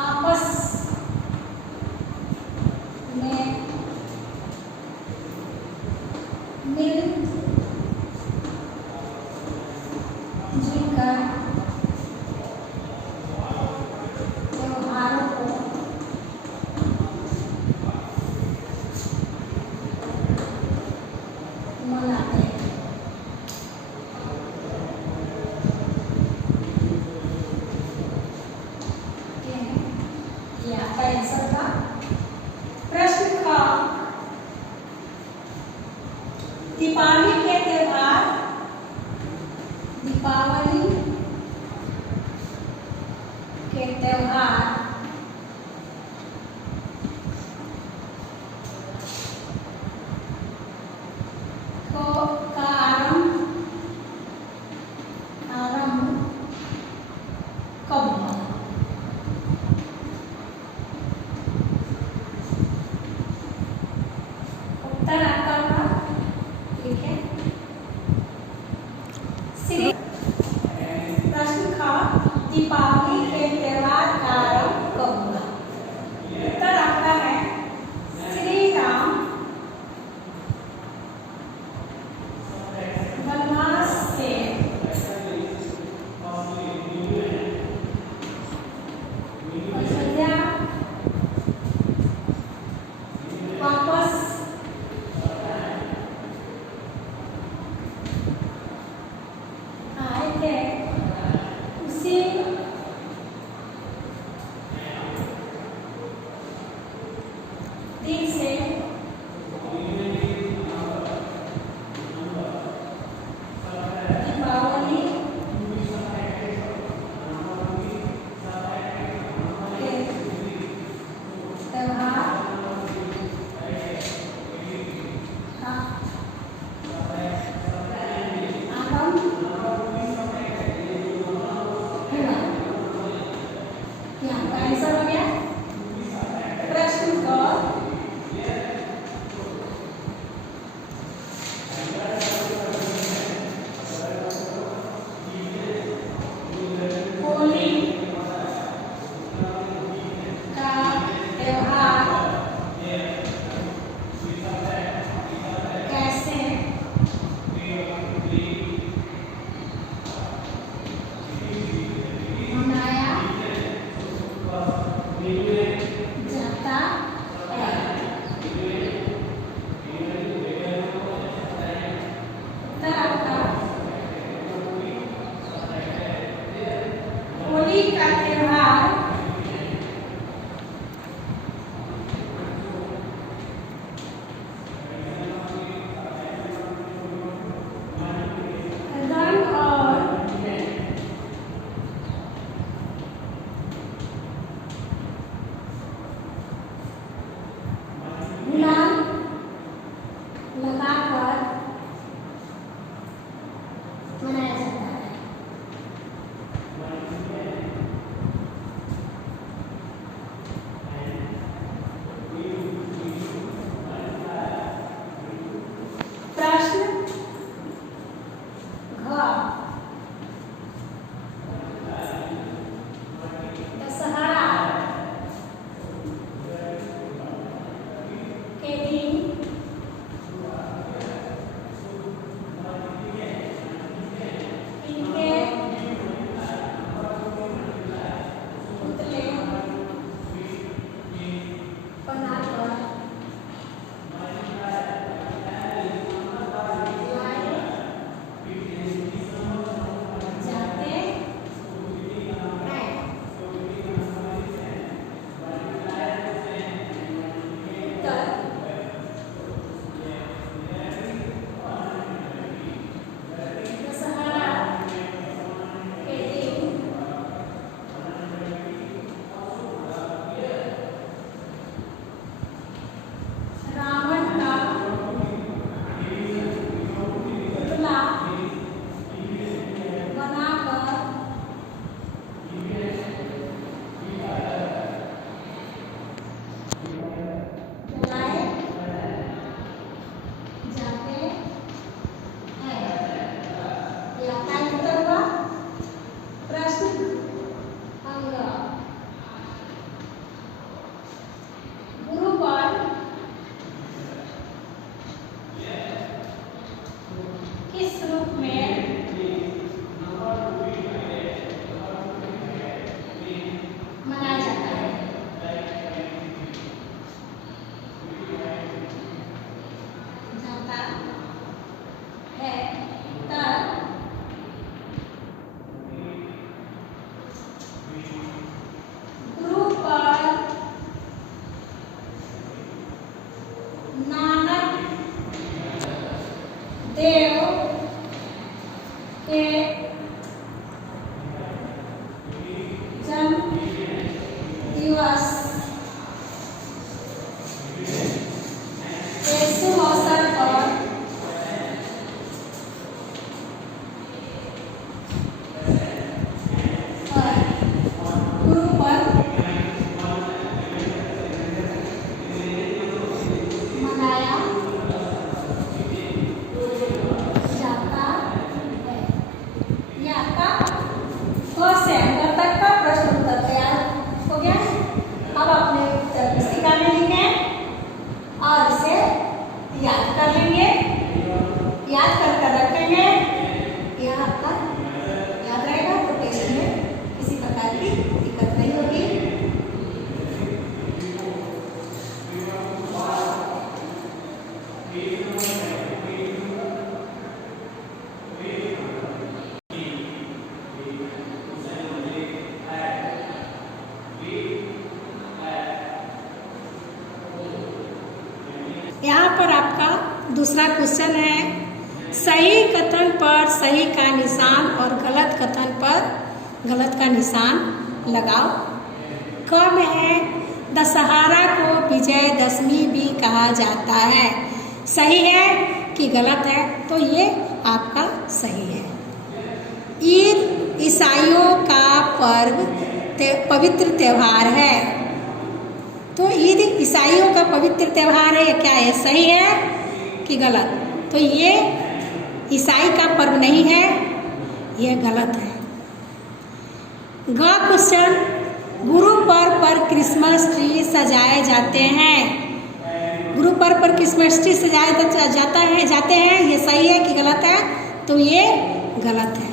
आपस में मिल जुलकर त्योहारों को मनाते हैं। ये आपका आंसर था। प्रश्न क, दीपावली के त्योहार का आरंभ कब हुआ? उत्तर आपका होगा, ठीक है। प्रश्न का दीपावली के त्योहार का पर आपका दूसरा क्वेश्चन है, सही कथन पर सही का निशान और गलत कथन पर गलत का निशान लगाओ। क में है, दशहरा को विजयदशमी भी कहा जाता है। सही है कि गलत है? तो ये आपका सही है। ईद ईसाइयों का पवित्र त्यौहार है। तो ईद ईसाइयों का पवित्र त्यौहार है, क्या है? सही है कि गलत? तो ये ईसाई का पर्व नहीं है, ये गलत है। ग क्वेश्चन, गुरु पर्व पर क्रिसमस ट्री सजाए जाते हैं। गुरु पर्व पर क्रिसमस ट्री सजाया जाते हैं, ये सही है कि गलत है? तो ये गलत है।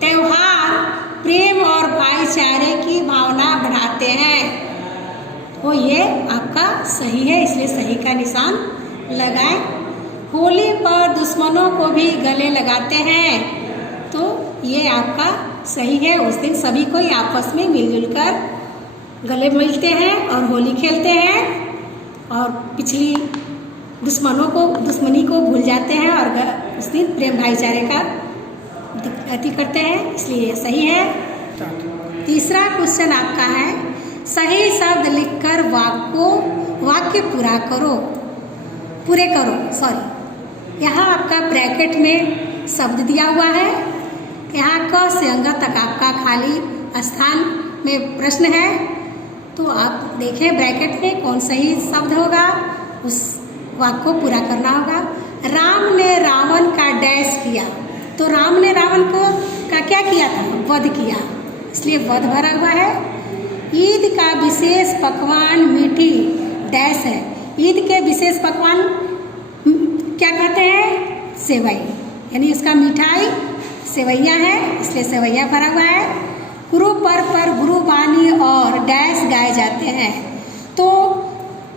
त्योहार प्रेम और भाईचारे की भावना बढ़ाते हैं, तो ये आपका सही है, इसलिए सही का निशान लगाएं। होली पर दुश्मनों को भी गले लगाते हैं, तो ये आपका सही है। उस दिन सभी कोई आपस में मिलजुल कर गले मिलते हैं और होली खेलते हैं और पिछली दुश्मनी को भूल जाते हैं और उस दिन प्रेम भाईचारे का अति करते हैं, इसलिए ये सही है। तीसरा क्वेश्चन आपका है, सही शब्द लिखकर वाक्य पूरे करो। यहाँ आपका ब्रैकेट में शब्द दिया हुआ है। यहाँ क से अंग तक आपका खाली स्थान में प्रश्न है, तो आप देखें ब्रैकेट में कौन सही शब्द होगा, उस वाक्य को पूरा करना होगा। राम ने रावण का डैश किया, तो राम ने रावण का क्या किया था? वध किया, इसलिए वध भरा हुआ है। ईद का विशेष पकवान मीठी डैश है। ईद के विशेष पकवान क्या कहते हैं? सेवई, यानी इसका मिठाई सेवैया है, इसलिए सेवैया भरा हुआ है। गुरु पर्व पर गुरुवाणी और डैश गाए जाते हैं, तो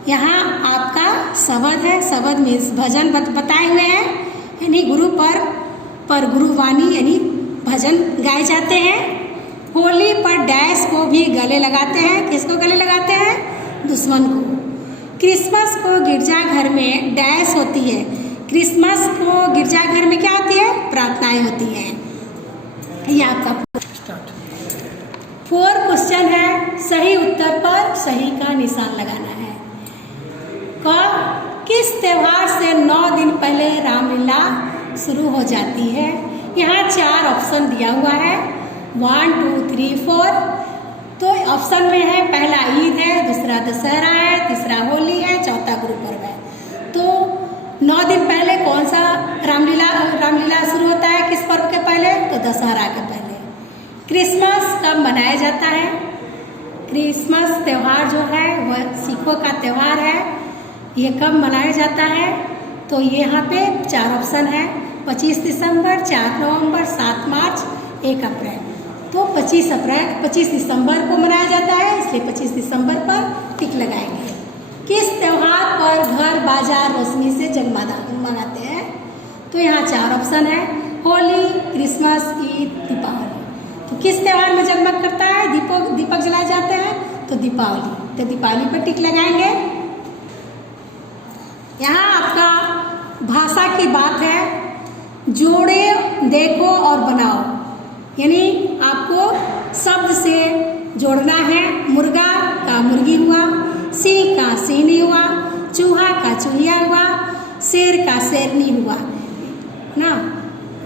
यहाँ आपका शब्द है। शब्द मीन्स भजन बताए हुए हैं, यानी गुरु पर्व पर गुरुवाणी यानी भजन गाए जाते हैं। होली पर डैश को भी गले लगाते हैं। किसको गले लगाते हैं? दुश्मन को। क्रिसमस को गिरजाघर में डैश होती है। क्रिसमस को गिरजाघर में क्या होती है? प्रार्थनाएं होती हैं। ये आपका 4 क्वेश्चन है, सही उत्तर पर सही का निशान लगाना है। किस त्योहार से 9 दिन पहले रामलीला शुरू हो जाती है? यहाँ 4 ऑप्शन दिया हुआ है, 1 2 3 4। तो ऑप्शन में है, पहला ईद है, दूसरा दशहरा है, तीसरा होली है, चौथा गुरु पर्व है। तो 9 दिन पहले कौन सा रामलीला शुरू होता है? किस पर्व के पहले? तो दशहरा के पहले। क्रिसमस कब मनाया जाता है? क्रिसमस त्यौहार जो है वह सिखों का त्यौहार है। ये कब मनाया जाता है? तो यहाँ पे 4 ऑप्शन है, 25 दिसंबर, 4 नवंबर, 7 मार्च, 1 अप्रैल। तो 25 दिसंबर को मनाया जाता है, इसलिए 25 दिसंबर पर टिक लगाएंगे। किस त्योहार पर घर बाजार रोशनी से मनाते हैं? तो यहाँ 4 ऑप्शन है, होली, क्रिसमस, ईद, दीपावली। तो किस त्योहार में जगमग करता है? दीपक जलाए जाते हैं, तो दीपावली। तो दीपावली पर टिक लगाएंगे। यहाँ आपका भाषा की बात है, जोड़े, देखो और बनाओ, यानी आपको शब्द से जोड़ना है। मुर्गा का मुर्गी हुआ, सिंह का सिंहनी हुआ, चूहा का चूहिया हुआ, शेर का शेरनी हुआ ना।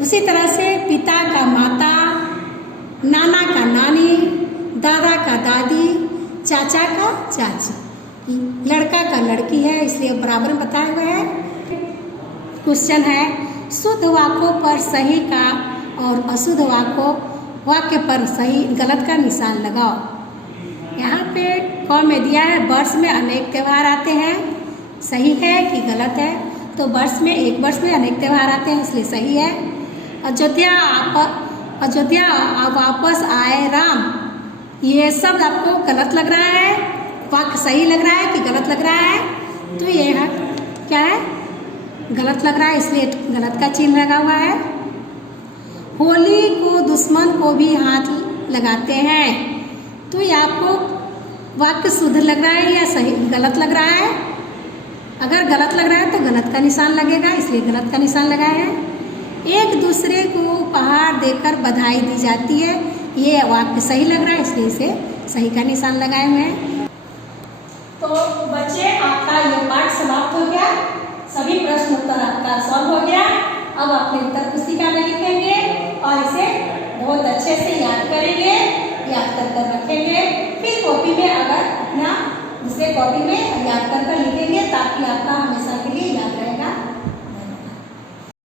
उसी तरह से पिता का माता, नाना का नानी, दादा का दादी, चाचा का चाची, लड़का का लड़की है, इसलिए बराबर बताया हुआ है। क्वेश्चन है, शुद्ध वाक्यों पर सही का और अशुद्ध वाक्य पर सही गलत का निशान लगाओ। यहाँ पे क में दिया है, वर्ष में अनेक त्यौहार आते हैं। सही है कि गलत है? तो एक वर्ष में अनेक त्यौहार आते हैं, इसलिए सही है। अयोध्या वापस आए राम, ये शब्द आपको गलत लग रहा है? वाक्य सही लग रहा है कि गलत लग रहा है? तो ये है क्या है? गलत लग रहा है, इसलिए गलत का चिन्ह लगा हुआ है। होली को दुश्मन को भी हाथ लगाते हैं, तो ये आपको वाक्य शुद्ध लग रहा है या सही गलत लग रहा है? अगर गलत लग रहा है तो गलत का निशान लगेगा, इसलिए गलत का निशान लगाए हैं। एक दूसरे को उपहार देकर बधाई दी जाती है, ये वाक्य सही लग रहा है, इसलिए इसे सही का निशान लगाए हुए हैं। तो बच्चे, आपका ये पाठ समाप्त हो गया, सभी प्रश्न उत्तर आपका सॉल्व हो गया। अब अपने उत्तर पुस्तिका में लिखेंगे और इसे बहुत अच्छे से याद करेंगे, याद कर रखेंगे। फिर कॉपी में अगर अपना दूसरे कॉपी में याद कर लिखेंगे ताकि आपका हमेशा के लिए याद रहेगा।